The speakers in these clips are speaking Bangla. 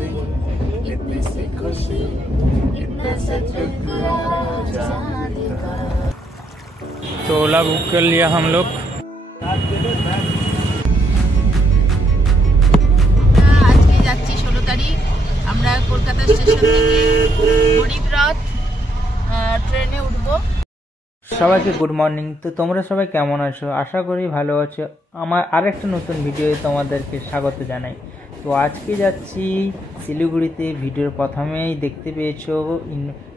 हंसी, इतनी सी खुशी, इतना सा तो ओला बुक कर लिया हम लोग। আজকে যাচ্ছি 16 তারিখ আমরা কলকাতা স্টেশন থেকে গরিবরথ ট্রেনে উঠবো। সবাইকে গুড মর্নিং। তো তোমরা সবাই কেমন আছো? আশা করি ভালো আছো। আমার আরেকটা নতুন ভিডিওতে তোমাদেরকে স্বাগত জানাই। তো আজকে যাচ্ছি শিলিগুড়িতে। ভিডিওর প্রথমেই দেখতে পেয়েছো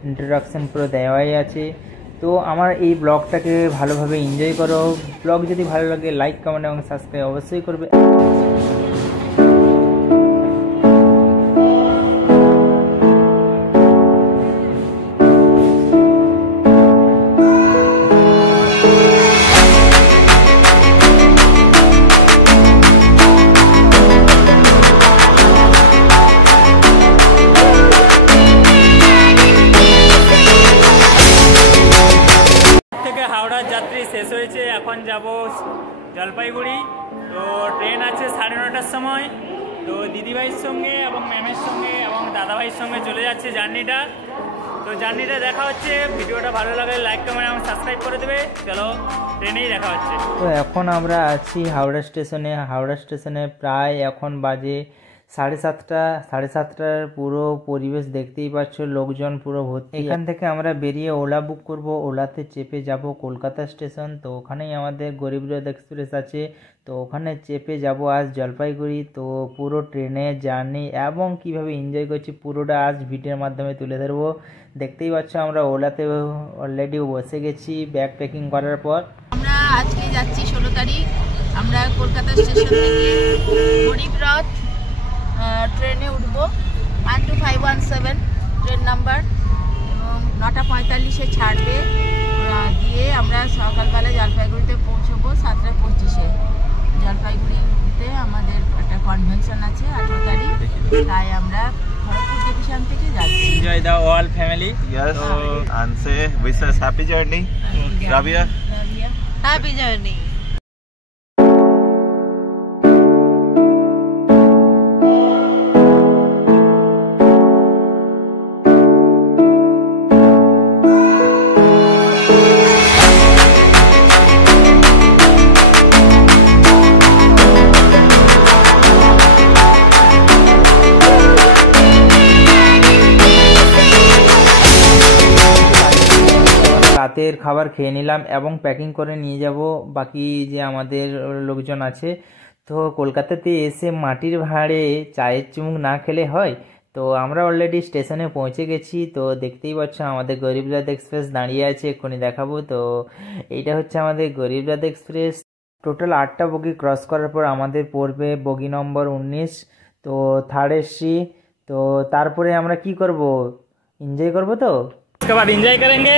ইন্ট্রোডাকশন পুরো দেওয়াই আছে। তো আমার এই ব্লগটাকে ভালোভাবে এনজয় করো। ব্লগ যদি ভালো লাগে লাইক কমেন্ট এবং সাবস্ক্রাইব অবশ্যই করবে। যাত্রী শেষ হয়েছে, এখন যাব জলপাইগুড়ি। তো ট্রেন আছে 9:30টার সময়। তো দিদিভাইয়ের সঙ্গে এবং ম্যামের সঙ্গে এবং দাদাভাইয়ের সঙ্গে চলে যাচ্ছে জার্নিটা। তো জার্নিটা দেখা হচ্ছে। ভিডিওটা ভালো লাগে লাইক কমেন্ট এবং সাবস্ক্রাইব করে দেবে। চলো ট্রেনেই দেখা হচ্ছে। তো এখন আমরা আছি হাওড়া স্টেশনে। হাওড়া স্টেশনে প্রায় এখন বাজে 7:30। 7:30টার পুরো পরিবেশ দেখতেই পাচ্ছ, লোকজন পুরো ভর্তি। এখান থেকে আমরা বেরিয়ে ওলা বুক করব। ওলাতে চেপে যাব কলকাতা স্টেশন। তো ওখানেই আমাদের গরিবরথ এক্সপ্রেস আছে। তো ওখানে চেপে যাব আজ জলপাইগুড়ি। তো পুরো ট্রেনের জার্নি এবং কিভাবে এনজয় করছি পুরোটা আজ ভিডিওর মাধ্যমে তুলে ধরবো। দেখতেই পাচ্ছ আমরা ওলাতে অলরেডি বসে গেছি ব্যাগ প্যাকিং করার পর। আমরা আজকে যাচ্ছি 16 তারিখ আমরা কলকাতা স্টেশন থেকে গরিবরথ ট্রেনে উঠবো। 12517 ট্রেন নাম্বার এবং 9:45-এ ছাড়বে। দিয়ে আমরা সকালবেলা জলপাইগুড়িতে পৌঁছবো 7:25-এ। জলপাইগুড়িতে আমাদের একটা কনভেনশন আছে 18 তারিখ, তাই আমরা খড়গপুর ডিভিশন থেকে যাচ্ছি। Enjoy the all family. Yes, and say wish us happy journey. Rabia. Happy journey. রাতের খাবার খেয়ে নিলাম এবং প্যাকিং করে নিয়ে যাব বাকি যে আমাদের লোকজন আছে। তো কলকাতাতে এসে মাটির ভাঁড়ে চায়ের চুমুক না খেলে হয়। তো আমরা অলরেডি স্টেশনে পৌঁছে গেছি। তো দেখতেই পাচ্ছ আমাদের গরিবরথ এক্সপ্রেস দাঁড়িয়ে আছে, এক্ষুনি দেখাবো। তো এইটা হচ্ছে আমাদের গরিবরথ এক্সপ্রেস। টোটাল 8টা বগি ক্রস করার পর আমাদের পড়বে বগি নম্বর 19। তো থার্ড এসছি। তো তারপরে আমরা কি করব? এনজয় করব। তো उसके बाद एंजॉय करेंगे,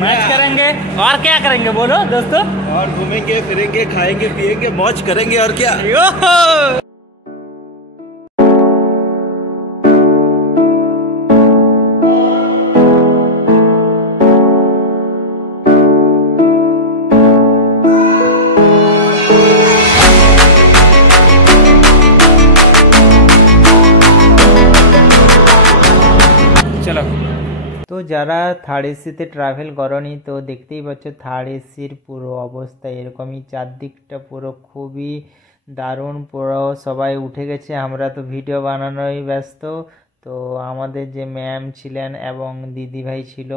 मैच करेंगे और क्या करेंगे बोलो दोस्तों? और घूमेंगे फिरेंगे खाएंगे पिएंगे मौज करेंगे और क्या। चलो। তো যারা থার্ড এসিতে ট্রাভেল করনি তো দেখতেই পাচ্ছ থার্ড এসির পুরো অবস্থা এরকমই। চারদিকটা পুরো খুবই দারুণ। পুরো সবাই উঠে গেছে, আমরা তো ভিডিও বানানোই ব্যস্ত। তো আমাদের যে ম্যাম ছিলেন এবং দিদিভাই ছিল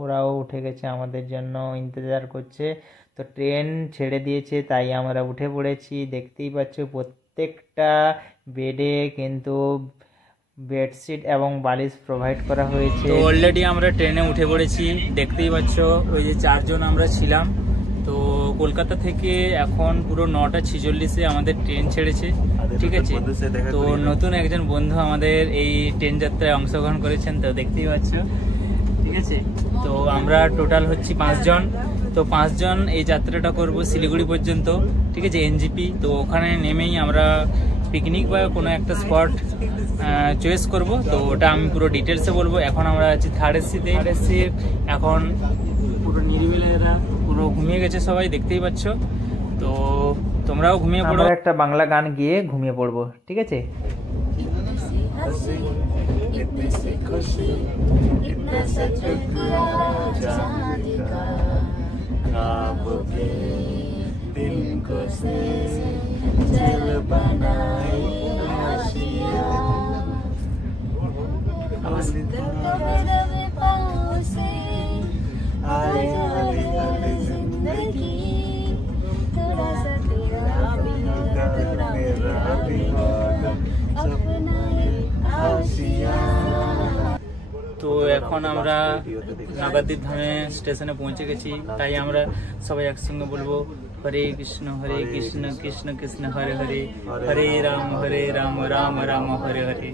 ওরাও উঠে গেছে, আমাদের জন্য ইন্তজার করছে। তো ট্রেন ছেড়ে দিয়েছে তাই আমরা উঠে পড়েছি। দেখতেই পাচ্ছ প্রত্যেকটা বেডে কিন্তু বেডশিট এবং বালিশ প্রোভাইড করা হয়েছে। তো অলরেডি আমরা ট্রেনে উঠে পড়েছি। দেখতেই পাচ্ছ ওই যে 4 জন আমরা ছিলাম। তো কলকাতা থেকে এখন পুরো 9:46-এ আমাদের ট্রেন ছেড়েছে, ঠিক আছে। তো নতুন একজন বন্ধু আমাদের এই ট্রেন যাত্রায় অংশগ্রহণ করেছেন, তো দেখতেই পাচ্ছ, ঠিক আছে। তো আমরা টোটাল হচ্ছি 5 জন। তো 5 জন এই যাত্রাটা করব শিলিগুড়ি পর্যন্ত, ঠিক আছে, এনজিপি। তো ওখানে নেমেই আমরা পিকনিক বা কোনো একটা স্পট চয়েস করব। তো ওটা আমি পুরো ডিটেলসে বলবো। এখন আমরা আছি থার্ড এসিতে। থার্ড এসির এখন পুরো নিরিবিলি, এরা পুরো ঘুমিয়ে গেছে সবাই, দেখতেই পাচ্ছ। তো তোমরাও ঘুমিয়ে পড়ো। একটা বাংলা গান গিয়ে ঘুমিয়ে পড়বো, ঠিক আছে। से खुशी इतना सच चांद का ख्वाब के दिल को से जल बनाए आशिया आए हरी हरी जिंदगी थोड़ा सा तेरा भी होगा मेरा भी होगा सपना आशिया। তো এখন আমরা নাগাদির ধামে স্টেশনে পৌঁছে গেছি, তাই আমরা সবাই একসঙ্গে বলবো হরে কৃষ্ণ কৃষ্ণ কৃষ্ণ হরে হরে, হরে রাম রাম রাম হরে হরে।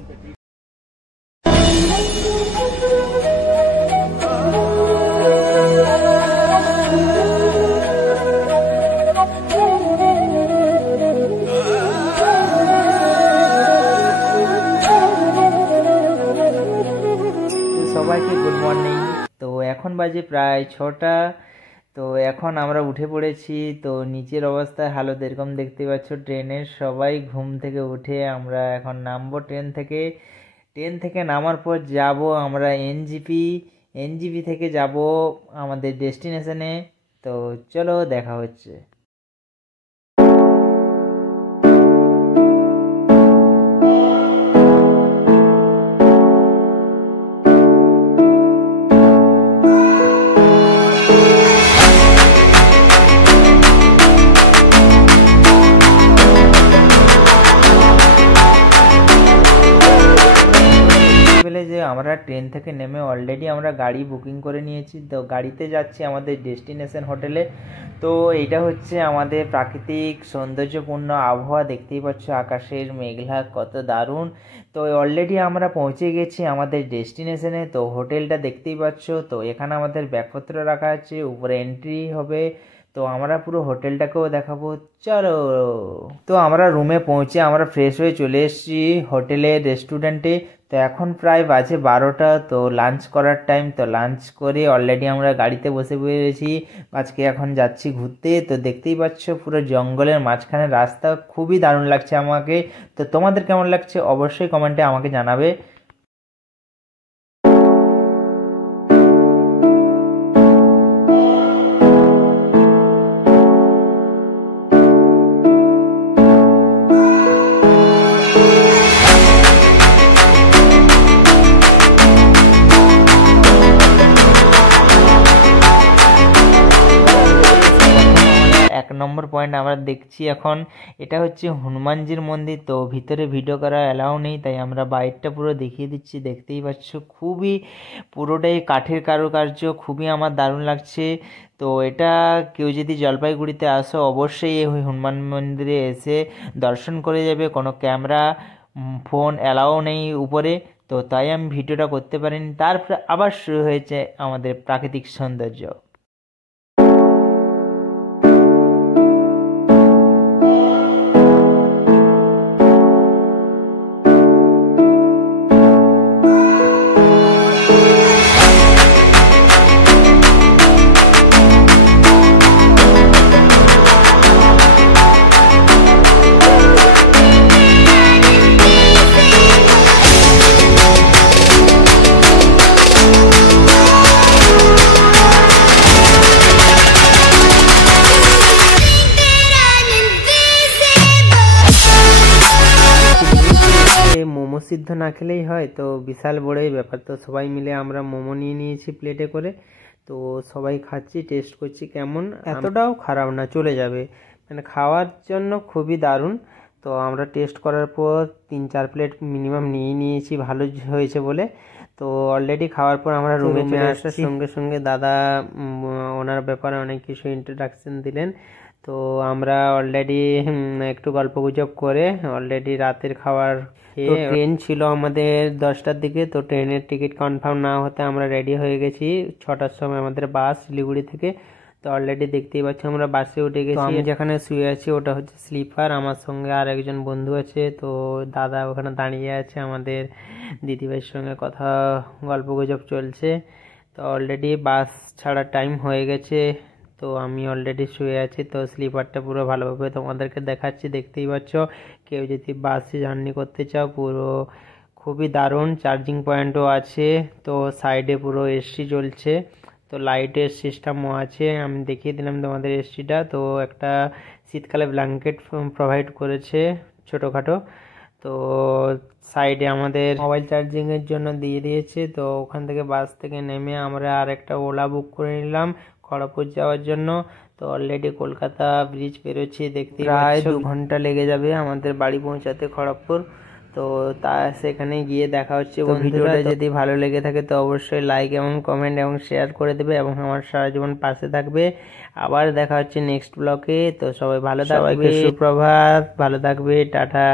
সবাইকে গুড মর্নিং। তো এখন বাজে প্রায় 6টা। তো এখন আমরা উঠে পড়েছি। তো নিচের অবস্থায় হালত এরকম দেখতে পাচ্ছ, ট্রেনের সবাই ঘুম থেকে উঠে আমরা এখন নামবো ট্রেন থেকে নামার পর যাব আমরা এনজিপি থেকে যাব আমাদের ডেস্টিনেশনে। তো চলো দেখা হচ্ছে। আমরা ট্রেন থেকে নেমে অলরেডি আমরা গাড়ি বুকিং করে নিয়েছি। তো গাড়িতে যাচ্ছি আমাদের ডেস্টিনেশন হোটেলে। তো এইটা হচ্ছে আমাদের প্রাকৃতিক সৌন্দর্যপূর্ণ আবহাওয়া, দেখতেই পাচ্ছ আকাশের মেঘলা কত দারুণ। তো অলরেডি আমরা পৌঁছে গেছি আমাদের ডেস্টিনেশনে। তো হোটেলটা দেখতেই পাচ্ছ। তো এখানে আমাদের ব্যাগপত্র রাখা আছে, উপরে এন্ট্রি হবে। তো আমরা পুরো হোটেলটাকেও দেখাবো, চলো। তো আমরা রুমে পৌঁছে আমরা ফ্রেশ হয়ে চলে এসেছি হোটেলের রেস্টুরেন্টে। তো এখন প্রায় বাজে 12টা। তো লাঞ্চ করার টাইম। তো লাঞ্চ করে অলরেডি আমরা গাড়িতে বসে পড়েছি। আজকে এখন যাচ্ছি ঘুরতে। তো দেখতেই পাচ্ছ পুরো জঙ্গলের মাঝখানে রাস্তা, খুবই দারুণ লাগছে আমাকে। তো তোমাদের কেমন লাগছে অবশ্যই কমেন্টে আমাকে জানাবে। নম্বর পয়েন্ট আমরা দেখছি এখন, এটা হচ্ছে হনুমানজির মন্দির। তো ভিতরে ভিডিও করা অ্যালাউ নেই, তাই আমরা বাইরটা পুরো দেখিয়ে দিচ্ছি। দেখতেই পাচ্ছ খুবই পুরোটাই কাঠের কারুকার্য, খুবই আমার দারুণ লাগছে। তো এটা কেউ যদি জলপাইগুড়িতে আসো অবশ্যই এই হনুমান মন্দিরে এসে দর্শন করে যাবে। কোনো ক্যামেরা ফোন অ্যালাউ নেই উপরে, তো তাই আমি ভিডিওটা করতে পারিনি। তারপরে আবার শুরু হয়েছে আমাদের প্রাকৃতিক সৌন্দর্য। মোমো সিদ্ধ না খেলেই হয়, তো বিশাল বড়ই ব্যাপার। তো সবাই মিলে আমরা মোমো নিয়ে নিয়েছি প্লেটে করে। তো সবাই খাচ্ছি, টেস্ট করছি কেমন। এতটাও খারাপ না, চলে যাবে, মানে খাওয়ার জন্য খুবই দারুণ। তো আমরা টেস্ট করার পর 3-4 প্লেট মিনিমাম নিয়ে নিয়েছি ভালো হয়েছে বলে। তো অলরেডি খাওয়ার পর আমরা রুমে চলে আসার সঙ্গে সঙ্গে দাদা ওনার ব্যাপারে অনেক কিছু ইন্ট্রোডাকশন দিলেন। তো আমরা অলরেডি একটু গল্পগুজব করে অলরেডি রাতের খাবার খেয়ে, ট্রেন ছিল আমাদের 10টার দিকে। তো ট্রেনের টিকিট কনফার্ম না হতে আমরা রেডি হয়ে গেছি। 6টার সময় আমাদের বাস শিলিগুড়ি থেকে। তো অলরেডি দেখতেই পাচ্ছি আমরা বাসে উঠে গেছি। আমি যেখানে শুয়ে আছি ওটা হচ্ছে স্লিপার। আমার সঙ্গে আর একজন বন্ধু আছে। তো দাদা ওখানে দাঁড়িয়ে আছে, আমাদের দিদিভাইয়ের সঙ্গে কথা গল্পগুজব চলছে। তো অলরেডি বাস ছাড়ার টাইম হয়ে গেছে। তো আমি অলরেডি শুয়ে আছি। তো স্লিপারটা পুরো ভালোভাবে তোমাদেরকে দেখাচ্ছি, দেখতেই পাচ্ছ। কেউ যদি বাসে জার্নি করতে চাও পুরো খুবই দারুণ, চার্জিং পয়েন্টও আছে, তো সাইডে পুরো এসি চলছে, তো লাইটের সিস্টেমও আছে। আমি দেখিয়ে দিলাম তোমাদের এসিটা। তো একটা শীতকালে ব্ল্যাঙ্কেট প্রোভাইড করেছে ছোটোখাটো। তো সাইডে আমাদের মোবাইল চার্জিংয়ের জন্য দিয়ে দিয়েছে। তো ওখান থেকে বাস থেকে নেমে আমরা আর একটা ওলা বুক করে নিলাম খড়গপুর যাওয়ার জন্য। তো অলরেডি কলকাতা ব্রিজ পেরোচ্ছি, দেখতে প্রায় 2 ঘন্টা লেগে যাবে আমাদের বাড়ি পৌঁছাতে খড়গপুর। তো সেখানে গিয়ে দেখা হচ্ছে। ভিডিওটা যদি ভালো লেগে থাকে তো অবশ্যই লাইক এবং কমেন্ট এবং শেয়ার করে দেবে এবং আমার সারা জীবন পাশে থাকবে। আবার দেখা হচ্ছে নেক্সট ব্লগে। তো সবাই ভালো থাকবে, সুপ্রভাত, ভালো থাকবে, টাটা।